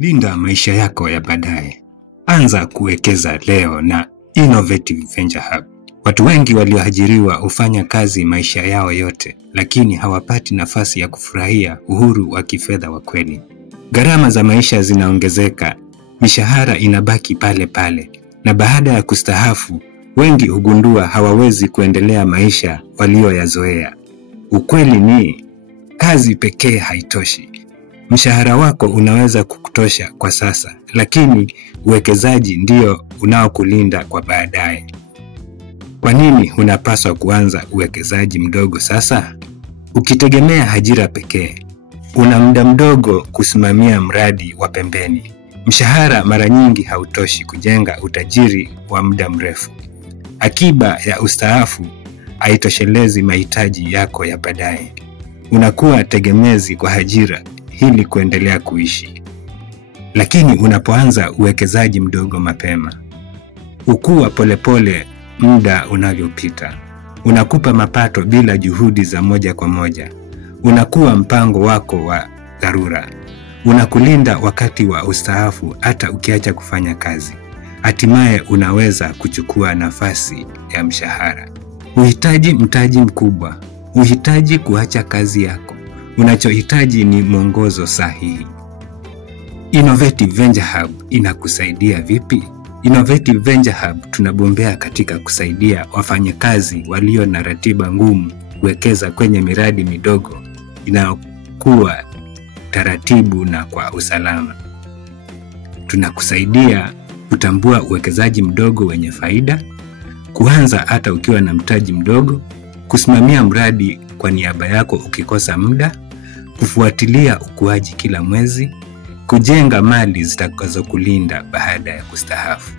Linda maisha yako ya baadaye. Anza kuwekeza leo na Innovative Venture Hub. Watu wengi walioajiriwa hufanya kazi maisha yao yote, lakini hawapati nafasi ya kufurahia uhuru wa kifedha wa kweli. Gharama za maisha zinaongezeka, mishahara inabaki pale pale, na baada ya kustaafu, wengi hugundua hawawezi kuendelea maisha walioyazoea. Ukweli ni, kazi pekee haitoshi. Mshahara wako unaweza kukutosha kwa sasa, lakini uwekezaji ndio unaokulinda kwa baadaye. Kwa nini unapaswa kuanza uwekezaji mdogo sasa? Ukitegemea ajira pekee, una muda mdogo kusimamia mradi wa pembeni. Mshahara mara nyingi hautoshi kujenga utajiri wa muda mrefu. Akiba ya ustaafu haitoshelezi mahitaji yako ya baadaye. Unakuwa tegemezi kwa ajira ili kuendelea kuishi. Lakini unapoanza uwekezaji mdogo mapema, ukua polepole muda unavyopita. Unakupa mapato bila juhudi za moja kwa moja. Unakuwa mpango wako wa dharura. Unakulinda wakati wa ustaafu hata ukiacha kufanya kazi. Hatimaye unaweza kuchukua nafasi ya mshahara. Uhitaji mtaji mkubwa. Uhitaji kuacha kazi yako. Unachohitaji ni mwongozo sahihi. Innovative Venture Hub inakusaidia vipi? Innovative Venture Hub tunabombea katika kusaidia wafanyakazi walio na ratiba ngumu kuwekeza kwenye miradi midogo inayokuwa taratibu na kwa usalama. Tunakusaidia kutambua uwekezaji mdogo wenye faida, kuanza hata ukiwa na mtaji mdogo, kusimamia mradi kwa niaba yako ukikosa muda, kufuatilia ukuaji kila mwezi, kujenga mali zitakazokulinda baada ya kustaafu.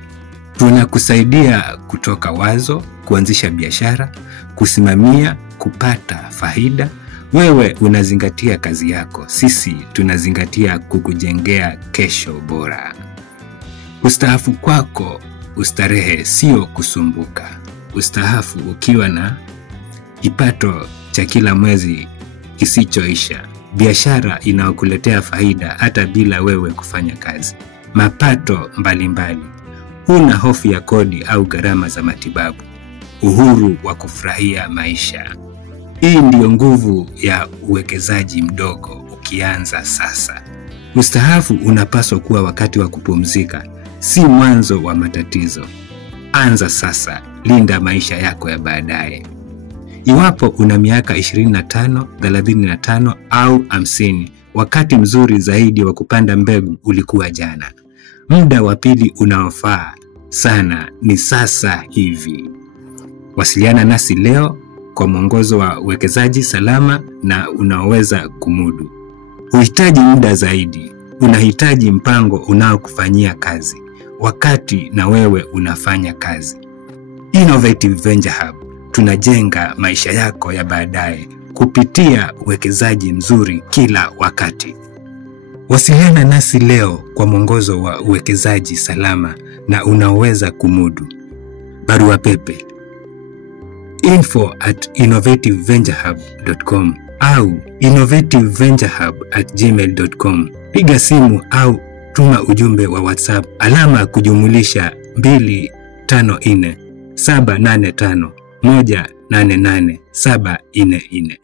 Tunakusaidia kutoka wazo, kuanzisha biashara, kusimamia, kupata faida. Wewe unazingatia kazi yako, sisi tunazingatia kukujengea kesho bora. Kustaafu kwako ustarehe, sio kusumbuka. Ustaafu ukiwa na kipato cha kila mwezi kisichoisha, biashara inayokuletea faida hata bila wewe kufanya kazi, mapato mbalimbali, huna hofu ya kodi au gharama za matibabu, uhuru wa kufurahia maisha. Hii ndiyo nguvu ya uwekezaji mdogo ukianza sasa. Ustaafu unapaswa kuwa wakati wa kupumzika, si mwanzo wa matatizo. Anza sasa, linda maisha yako ya baadaye. Iwapo una miaka 25, 35 au 50, wakati mzuri zaidi wa kupanda mbegu ulikuwa jana. Muda wa pili unaofaa sana ni sasa hivi. Wasiliana nasi leo kwa mwongozo wa uwekezaji salama na unaoweza kumudu. Uhitaji muda zaidi, unahitaji mpango unaokufanyia kazi wakati na wewe unafanya kazi. Innovative Venture Hub tunajenga maisha yako ya baadaye kupitia uwekezaji mzuri kila wakati. Wasiliana nasi leo kwa mwongozo wa uwekezaji salama na unaoweza kumudu. Barua pepe info@innovativeventurehub.com au innovativeventurehub@gmail.com. Piga simu au tuma ujumbe wa WhatsApp alama kujumulisha 254 785 188 744.